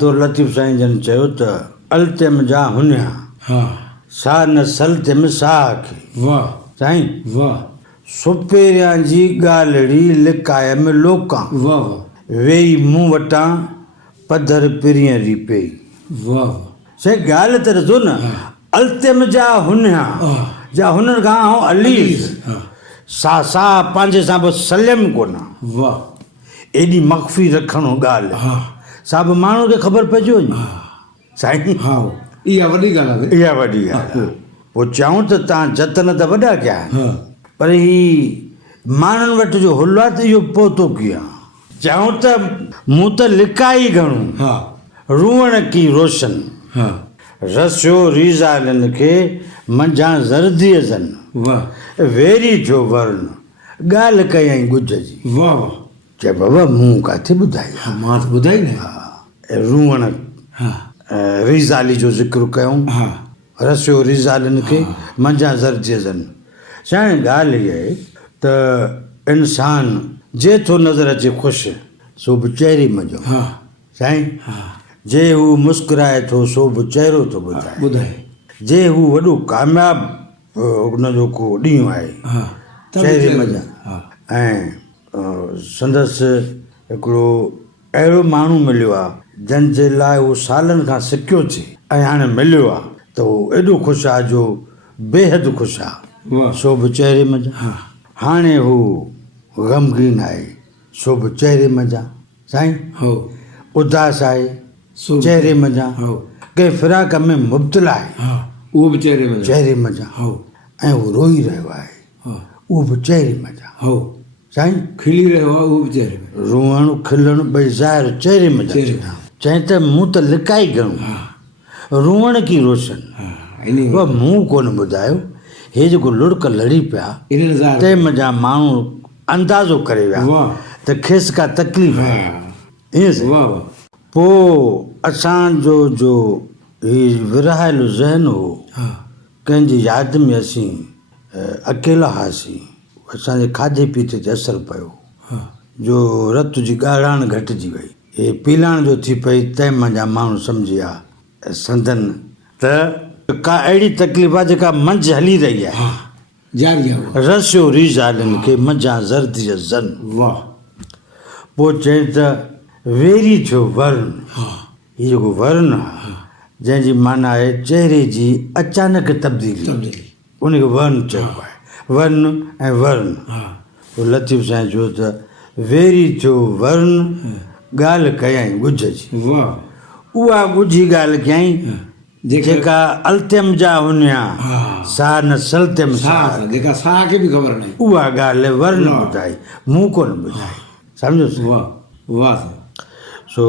तो लतीफ़ साईं जन चयो त अलतिम जा हुनिया हाँ सा न सलतिम साह खे वाह साईं वाह सुपेरियां जी ॻाल्हिड़ी लिकाय में लोकां वाह वाह वेई मूं वटां पधर पिरीअ रीपे वाह साईं ॻाल्हि त ॾिसो न अलतिम जा हुनिया जा हुनर खां ऐं अलीस हाँ सा पंहिंजे सां बि सलम कोन वाह एॾी मख़फ़ी रखणो ॻाल्हि हाँ सा बि माण्हू खे ख़बर पइजी वञे साईं हाँ इहा वॾी ॻाल्हि आहे इहा वॾी ॻाल्हि आहे पोइ चऊं त तव्हां जतन त वॾा कया आहिनि हाँ पर ही माण्हुनि वटि जो हुल्लो आहे त इहो पहुतो कीअं चऊं त मूं त लिकाई घणो हाँ रूअण की रोशन हाँ रसियो रीज़ालनि खे मंझां ज़र्दीअ ज़न वाह वेरी जो वर्ण ॻाल्हि कयईं गुज जी वाह वाह चए बाबा मूं किथे ॿुधाई हाँ मां त ॿुधाई न रूअण हाँ रीज़ाली जो ज़िक्र कयूं हाँ रसियो रीज़ालनि खे मंझां ज़र्दीअ ज़न साईं ॻाल्हि इहा आहे त इंसान जेतिरो नज़र अचे ख़ुशि सो बि चहिरे मंझो हाँ साईं हाँ जे हू मुस्कुराए थो सो बि चहिरो थो ॿुधाए ॿुधाए जे हू वॾो कामयाबु हुनजो को ॾींहुं आहे हाँ चहिरे मंझां हाँ ऐं संदसि हिकिड़ो अहिड़ो माण्हू मिलियो आहे जंहिंजे लाइ उहो सालनि खां सिकियो थिए ऐं हाणे मिलियो आहे त उहो एॾो ख़ुशि आहे जो बेहदि ख़ुशि आहे वाह सो बि चहिरे मंझां हाँ हाणे हू ग़मगीन आहे सो बि चहिरे मंझां साईं हो उदास आहे सो चहिरे मंझां हो कंहिं फिराक में मुब्तला आहे हाँ उहो बि चहिरे में चहिरे मंझां हो ऐं उहो रोई रहियो आहे हाँ उहो बि चहिरे मंझां हो साईं खिली रहियो आहे उहो बि चहिरे में रोअणु खिलणु ॿई ज़ाहिर चहिरे मंझां चहिरे में चई त मूं त लिकाई घणो हाँ रोअण की रोशन हाँ इन उहा मूं कोन ॿुधायो हे जेको लुड़क लड़ी पिया इन नज़ार तंहिं मंझां माण्हू अंदाज़ो करे विया वाह त खेसि का तकलीफ़ आहे हाँ ईअं साईं वाह वाह पोइ असांजो जो हीउ विरहायल ज़हन हो हाँ कंहिंजी यादि में असीं अकेला हुआसीं असांजे खाधे पीते ते असरु पियो हाँ जो रत जी ॻाढ़ाण घटिजी वई हे पीलाण जो थी पई तंहिं मंझां माण्हू सम्झी विया संदन त का अहिड़ी तकलीफ़ आहे जेका मंझि हली रही आहे हाँ जारी आहे उहा रसियो रीज़ालनि खे मंझां ज़र्दीअ ज़न वाह पोइ चई त वेरी जो वर्ण हाँ हीउ जेको वर्ण आहे जंहिंजी माना आहे चहिरे जी अचानक तब्दीली तब्दीली उनखे वर्ण चइबो आहे वर्ण ऐं वर्ण हाँ पोइ लतीफ़ साईं चयो त वेरी थियो वर्ण ॻाल्हि कयईं गुज जी वाह उहा ॻुझी ॻाल्हि कयईं जेका अलतिम जा हुनिया हाँ सा न सलतिम साह सा जेका साह खे बि ख़बर न आहे उहा ॻाल्हि वर्ण वाह। ॿुधाई मूं कोन ॿुधाई सम्झो वाह वाह साईं सो